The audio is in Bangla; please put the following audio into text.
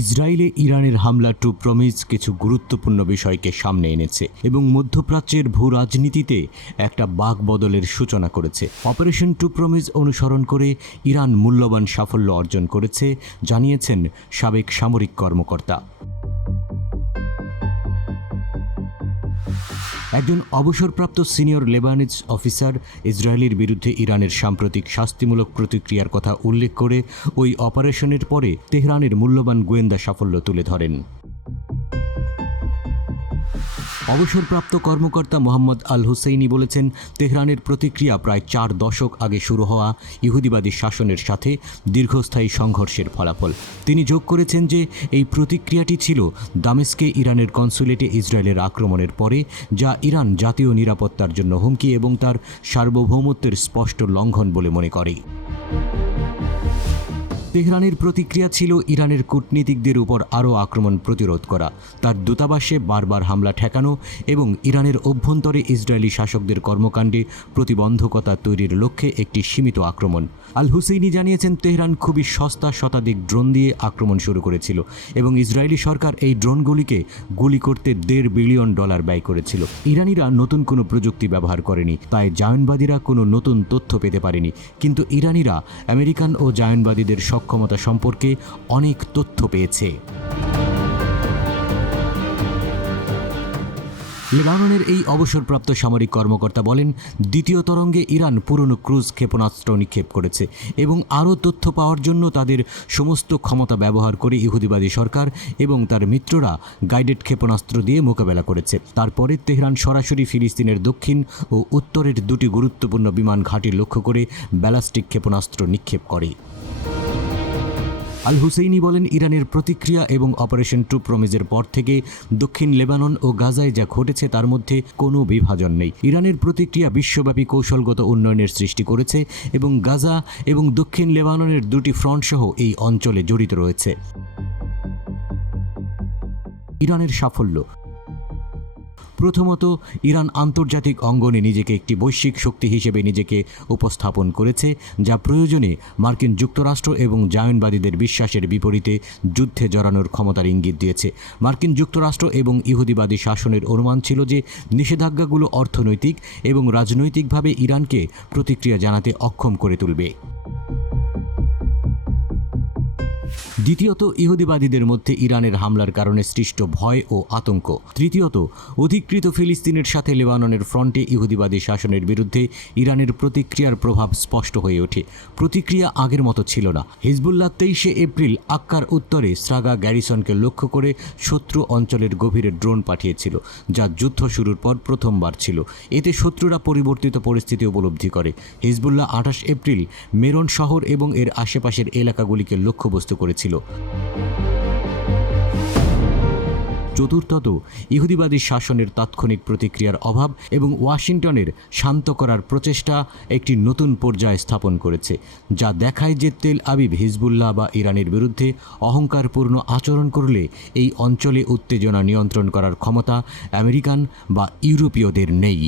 ইসরায়েলে ইরানের হামলা টু প্রমিস কিছু গুরুত্বপূর্ণ বিষয়কে সামনে এনেছে এবং মধ্যপ্রাচ্যের ভূ রাজনীতিতে একটা বাকবদলের সূচনা করেছে। অপারেশন টু প্রমিস অনুসরণ করে ইরান মূল্যবান সাফল্য অর্জন করেছে, জানিয়েছেন সাবেক সামরিক কর্মকর্তা। একজন অবসরপ্রাপ্ত সিনিয়র লেবানিজ অফিসার ইসরায়েলের বিরুদ্ধে ইরানের সাম্প্রতিক শাস্তিমূলক প্রতিক্রিয়ার কথা উল্লেখ করে ওই অপারেশনের পরে তেহরানের মূল্যবান গোয়েন্দা সাফল্য তুলে ধরেন। অবসরপ্রাপ্ত কর্মকর্তা মোহাম্মদ আল হুসেইনি বলেছেন, তেহরানের প্রতিক্রিয়া প্রায় 4 দশক আগে শুরু হওয়া ইহুদিবাদী শাসনের সাথে দীর্ঘস্থায়ী সংঘর্ষের ফলাফল। তিনি যোগ করেছেন যে এই প্রতিক্রিয়াটি ছিল দামেস্কে ইরানের কনসুলেটে ইসরায়েলের আক্রমণের পরে, যা ইরান জাতীয় নিরাপত্তার জন্য হুমকি এবং তার সার্বভৌমত্বের স্পষ্ট লঙ্ঘন বলে মনে করে। তেহরানের প্রতিক্রিয়া ছিল ইরানের কূটনীতিকদের উপর আরও আক্রমণ প্রতিরোধ করা, তার দূতাবাসে বারবার হামলা ঠেকানো এবং ইরানের অভ্যন্তরে ইসরায়েলি শাসকদের কর্মকাণ্ডে প্রতিবন্ধকতা তৈরির লক্ষ্যে একটি সীমিত আক্রমণ। আল হুসেইনি জানিয়েছেন, তেহরান খুবই সস্তা শতাধিক ড্রোন দিয়ে আক্রমণ শুরু করেছিল এবং ইসরায়েলি সরকার এই ড্রোনগুলিকে গুলি করতে $1.5 বিলিয়ন ব্যয় করেছিল। ইরানিরা নতুন কোনো প্রযুক্তি ব্যবহার করেনি, তাই জায়নবাদীরা কোনো নতুন তথ্য পেতে পারেনি, কিন্তু ইরানিরা আমেরিকান ও জায়নবাদীদের ক্ষমতা সম্পর্কে অনেক তথ্য পেয়েছে। লেবাননের এই অবসরপ্রাপ্ত সামরিক কর্মকর্তা বলেন, দ্বিতীয় তরঙ্গে ইরান পুরনো ক্রুজ ক্ষেপণাস্ত্র নিক্ষেপ করেছে এবং আরও তথ্য পাওয়ার জন্য তাদের সমস্ত ক্ষমতা ব্যবহার করে ইহুদিবাদী সরকার এবং তার মিত্ররা গাইডেড ক্ষেপণাস্ত্র দিয়ে মোকাবেলা করেছে। তারপরে তেহরান সরাসরি ফিলিস্তিনের দক্ষিণ ও উত্তরের 2টি গুরুত্বপূর্ণ বিমান ঘাঁটি লক্ষ্য করে ব্যালাস্টিক ক্ষেপণাস্ত্র নিক্ষেপ করে। আল হুসেইনি বলেন, ইরানের প্রতিক্রিয়া এবং অপারেশন টু প্রমিসের পর থেকে দক্ষিণ লেবানন ও গাজায় যা ঘটেছে তার মধ্যে কোনো বিভাজন নেই। ইরানের প্রতিক্রিয়া বিশ্বব্যাপী কৌশলগত উন্নয়নের সৃষ্টি করেছে এবং গাজা এবং দক্ষিণ লেবাননের 2টি ফ্রন্ট সহ এই অঞ্চলে জড়িত রয়েছে। ইরানের সাফল্য। প্রথমত, ইরান আন্তর্জাতিক অঙ্গনে নিজেকে একটি বৈশ্বিক শক্তি হিসেবে নিজেকে উপস্থাপন করেছে, যা প্রয়োজনে মার্কিন যুক্তরাষ্ট্র এবং জায়নবাদীদের বিশ্বাসের বিপরীতে যুদ্ধে জড়ানোর ক্ষমতার ইঙ্গিত দিয়েছে। মার্কিন যুক্তরাষ্ট্র এবং ইহুদিবাদী শাসনের অনুমান ছিল যে নিষেধাজ্ঞাগুলো অর্থনৈতিক এবং রাজনৈতিকভাবে ইরানকে প্রতিক্রিয়া জানাতে অক্ষম করে তুলবে। দ্বিতীয়ত, ইহুদিবাদীদের মধ্যে ইরানের হামলার কারণে সৃষ্ট ভয় ও আতঙ্ক। তৃতীয়ত, অধিকৃত ফিলিস্তিনের সাথে লেবাননের ফ্রন্টে ইহুদিবাদী শাসনের বিরুদ্ধে ইরানের প্রতিক্রিয়ার প্রভাব স্পষ্ট হয়ে ওঠে। প্রতিক্রিয়া আগের মতো ছিল না। হিজবুল্লাহ 23 এপ্রিল আক্কার উত্তরে স্রাগা গ্যারিসনকে লক্ষ্য করে শত্রু অঞ্চলের গভীরে ড্রোন পাঠিয়েছিল, যা যুদ্ধ শুরুর পর প্রথমবার ছিল। এতে শত্রুরা পরিবর্তিত পরিস্থিতি উপলব্ধি করে। হিজবুল্লাহ 28 এপ্রিল মেরন শহর এবং এর আশেপাশের এলাকাগুলিকে লক্ষ্যবস্তু করেছিল। চতুর্থত, ইহুদিবাদী শাসনের তাৎক্ষণিক প্রতিক্রিয়ার অভাব এবং ওয়াশিংটনের শান্ত করার প্রচেষ্টা একটি নতুন পর্যায় স্থাপন করেছে, যা দেখায় যে তেল আবিব হিজবুল্লাহ বা ইরানের বিরুদ্ধে অহংকারপূর্ণ আচরণ করলে এই অঞ্চলে উত্তেজনা নিয়ন্ত্রণ করার ক্ষমতা আমেরিকান বা ইউরোপীয়দের নেই।